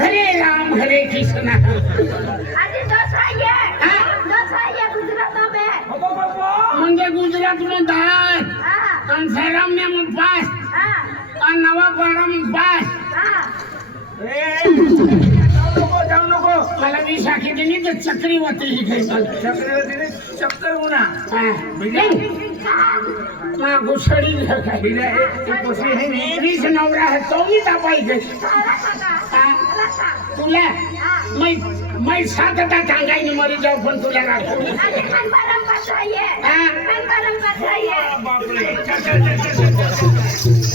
हरे राम हरे कृष्णा આજે દસ વાગ્યા ગુજરાતમાં બે म्हणजे गुजरात में दाल હા कंसाराम में मुपास હા और नवापाड़ा में पास હા जाऊ नको मला विशाखी दिनी तर चक्रीवती ही काही चक्रवर्तीने चक्कर उन्हा मा घुसडी काय बिना एक पोसली है नी वीस नवरा है तो मी तापायचे तुला मैं सात आता सांगायनी मरी जाऊ पण तुला राखू આજે ખાનબારમ પાછાઈએ ખાનબારમ પાછાઈએ बापरे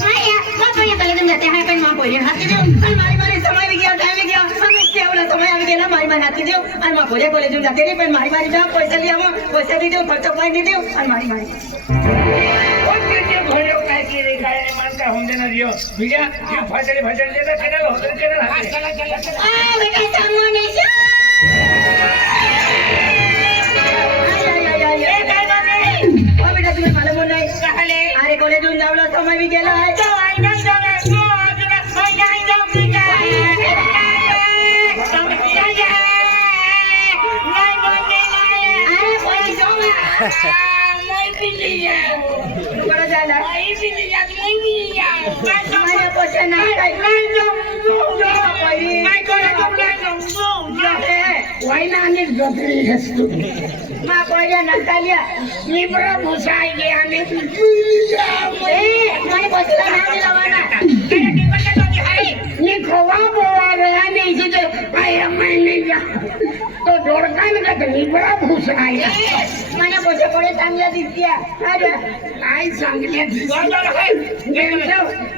आया मग तो येता लगन जाते हाय पण मग पोरी हाती देऊ पण मारी समय भी गया टाइम भी गया सब केवढा समय आवी गेला मारी हाती देऊ आणि मग पोरी कॉलेज जाते रे पण मारी जा पैसा लिया मग पैसा भी देऊ खर्च पाई देऊ आणि मारी कोणते घोडे काय केले काय नाही मानता होऊन देणार जिओ बिया हे फाटले देता केलं होतं केलं चला चला चला आ बेटा सांगू नाही तुम्ही मला म्हणून नाही अरे कॉलेजून जावला समय भी गेला आहे वाईना जोकरी असतो नंतालिया मी बरं भुसायगे आणि मी खोवा बोवा आणि इथे पाया महिने तो जोडकान का मी बरं भुसाय मला पैसे पडे चांगल्या दिसत्या काय सांगले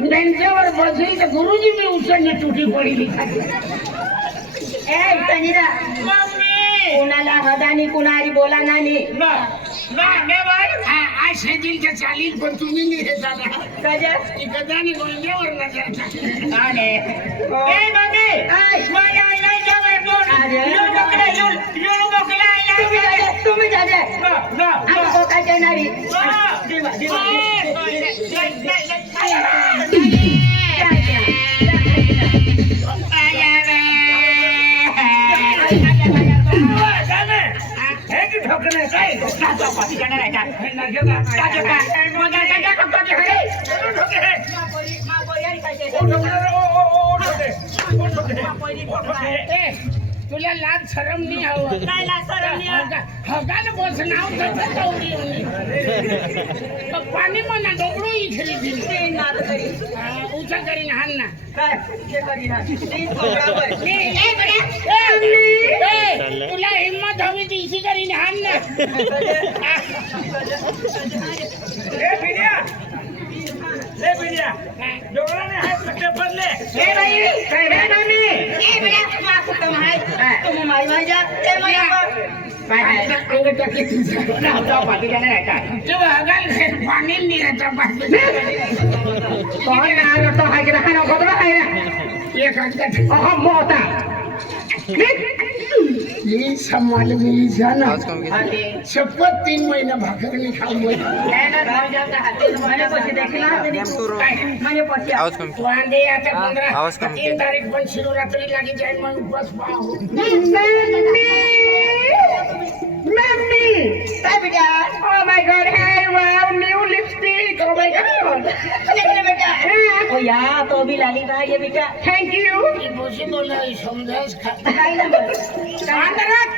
बेंचावर बसली तर गुरुजी मी उसळणी तुटी पडली ए तनिरा कोणाला हदानी कुणारी बोला नानी असे दिल तर चालील पण तुम्ही नाही हे झाला कजा कदानी गोंड्यावर नजर आले तुम्ही जाजे आम्ही काय देणारी तुला लाज शरम नाही हवं हगाल बस नाव पाणी म्हणा डोबळू इथे उचा करीन हान ना तुला हिम्मत हवी ती इसी करीन हान ना पाणी संभाल मी जाना शपथ 3 महीना भाकर नहीं खाऊं वांदे आता 3 तारीख पण शिवरात्री लागी जाईल मग उपवास पाहू मम्मी काय बेटा oh my god hey wow new lipstick oh my god बेटा ओ या तो भी लाली का ये बेटा थैंक यू ये बोशी बोला समझास काय ना अंदरात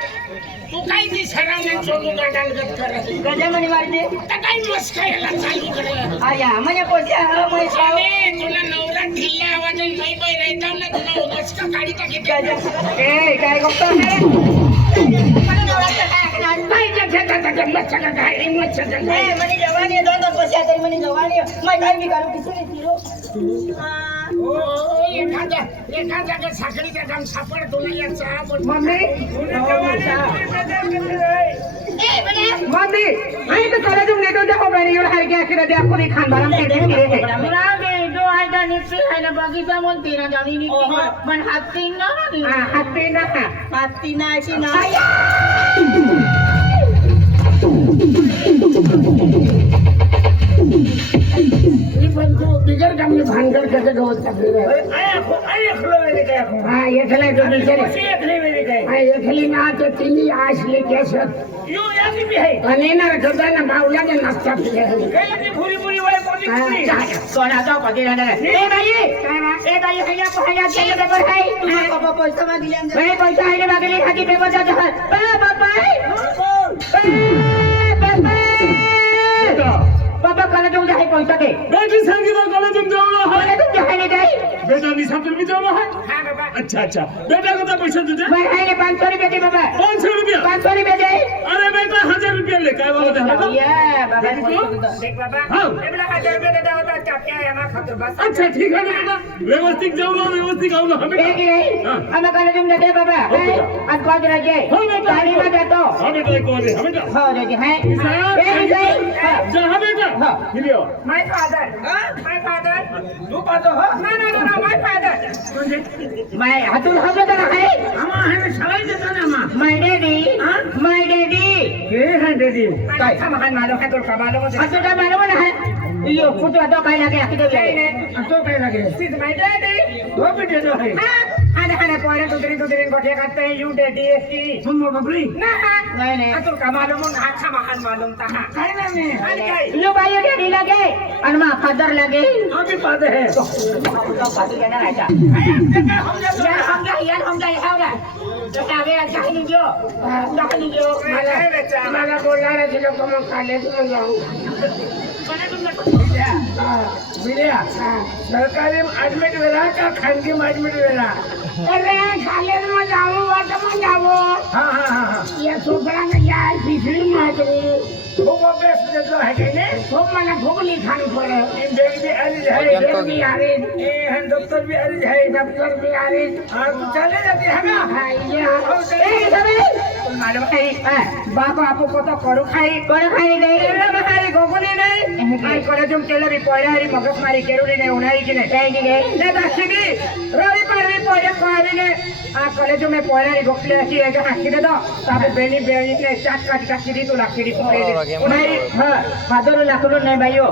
तू काय ती सरावने चोलू गाडालगत करत गजा म्हणे मारते तर काय मस्कायला चालू करे आया म्हणे कोणत्या म्हणे अरे तुला नवरा ढिल्ल्या आवाज नाही बाई राहता ना तुला मस्का काढी टाकी गजा ए काय गप्पा मला नवरात्र काय नाही जगता मस्का काय मस्का नाही म्हणे जवानी आहे, 2 पैसे तरी म्हणे जवानी आहे. मैं काय मी करू किती नाही तिरो ओ एखाद्या साखळीचा काम सापडतो ना याचा मम्मी मम्मी आई तो कॉलेज में तो देखो बड़ी और हर क्या कर दिया पूरी खानदान के दे मेरे जो आयदा निकली है ना बगीचा म्हणते ना जानी निकली पण हाती ना अशी ना पण तू बिगर कामली भानगड कसं गवत टाकली रे हा एकला तो बिचारे एकली ना तो तिन्ही आशले केसत आणि ना करताना मावला ने नाश्ता कोणाचा पती राहणार ए बाई हैया केले पेपर आहे बाबा पैसा मागितले बरे पैसा आहे मागली हाती पेपर जात बाबा कॉलेज जाऊन आहे पैसा दे बेटी सांगितलं कॉलेज जाऊन आहे तुमच्या हायने जाई बेटा निशांत भी जाऊन आहे हां बाबा अच्छा अच्छा बेटा को तो पैसा दे मैं हायने 500 रुपये दे बाबा 500 रुपया 500 रुपये दे अरे बेटा 1000 रुपया ले काय बोलत आहे या बाबा देख बाबा हाँ। मला 1000 रुपये दे होता क्या या ना खातो बस अच्छा ठीक आहे ना बेटा व्यवस्थित जाऊन व्यवस्थित गाऊन हमें ठीक है हम कॉलेज में जाते बाबा आज कॉलेज रहे हाँ बेटा गाड़ी में जातो हाँ बेटा एक और हमें हो रे है जहाँ बेटा हाँ। मिलियो माय फादर तू पातो हो no माय फादर मैं हातून हसो तर आहे आमा है सलाई देता ना आमा माय डॅडी के है डैडी काय महान मालूम है तो कमालो असं काय मालूम आहे यो कुठे आता काय लागे आखी दे तो काय लगे दिस माय डॅडी वो भी दे दो है आने पोरे दुसरी गोटे करते हैं यू डॅडी एसटी तुम बबली नाही असं काय मालूम आखा महान मालूम तहा काय नाही यो बाई डॅडी लागे आणि मा फादर लागे अभी पाते है पाटी घेणार आहे का हम जाई हावरा आगे काही लीजियो मला बोलणार आहे लोक मग कॉलेज में जाऊ मिलिया सरकारी एडमिट वेला का खानगी एडमिट वेला अरे कॉलेज में जाऊ वाट में जाऊ हाँ हाँ हाँ हाँ ये छोकरा ने यार पिछली माजरी खूब अभ्यास देतो है कि नहीं खूप मला भूक लिखाण पडे इन बेग भी अर्ज है बेग भी आ रही ये हम दफ्तर भी अर्ज है दफ्तर भी आ रही हाँ तो चले जाते है ना हाँ ये मालूम है बाप आपको को तो करू खाई नहीं बाहरी गोगुनी नहीं आई कॉलेज में केले भी पढ़ा हरी मगज मारी केरुनी नहीं उनाई की नहीं कहीं की नहीं दाखिली रवि पर भी पढ़े कोई ने आ कॉलेज में पढ़ा हरी गोखले की एक हाकी दे दो तब बेनी बेनी ने चाट काट की दी तो लाखी दी नहीं हां फादर लाखलो नहीं भाईयो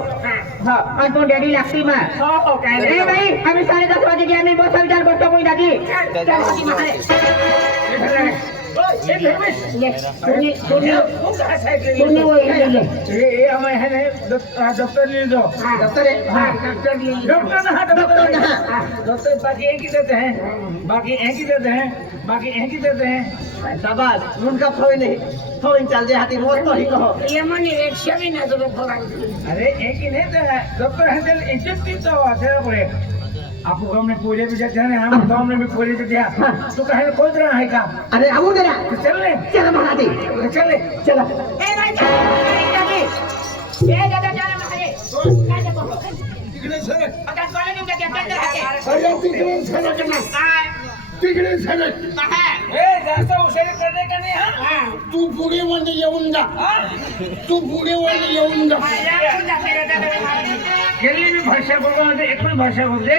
हां और तो डैडी लाखती में हो काय नहीं भाई हम 10:30 बजे गया मैं बहुत विचार करता कोई दादी ये हमें है दफ्तर ले दो दफ्तर है हाँ दफ्तर ले दफ्तर बाकी एक ही देते हैं बाकी एक ही देते हैं शाबाश उनका फोन नहीं फोन चल जाए हाथी मोर तो ही कहो ये मनी रिक्शा भी ना तो फोड़ा अरे एक ही नहीं देना दफ्तर है चल इज्जत तो अच्छा पड़े आपको हमने पूरे भी जाते हैं हम गांव में भी पूरे भी दिया तो कहे खोज रहा है काम अरे आऊ दे ना चल ले चल महाराजी चल ले चलो ए भाई ये दादा चला महाराज काय जातो तिकडे सर आता कॉलेज में क्या अरे तिकडे सर काय तिकडे सर ए जास्त उशीर करणे का नाही हा तू पुढे वन येऊन जा तू पुढे वन येऊन जा गेली मी भाषा बोलवा एकूण भाषा बोलते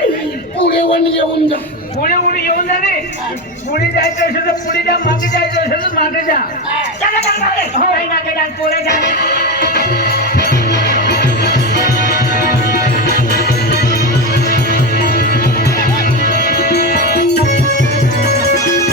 पुढे वन येऊन जा पुढे पुढे येऊन जा रे पुढे जायचं असेल तर पुढे जा मागे जायचं असेल तर मागे जा चला चला हो मागे जा पुढे जा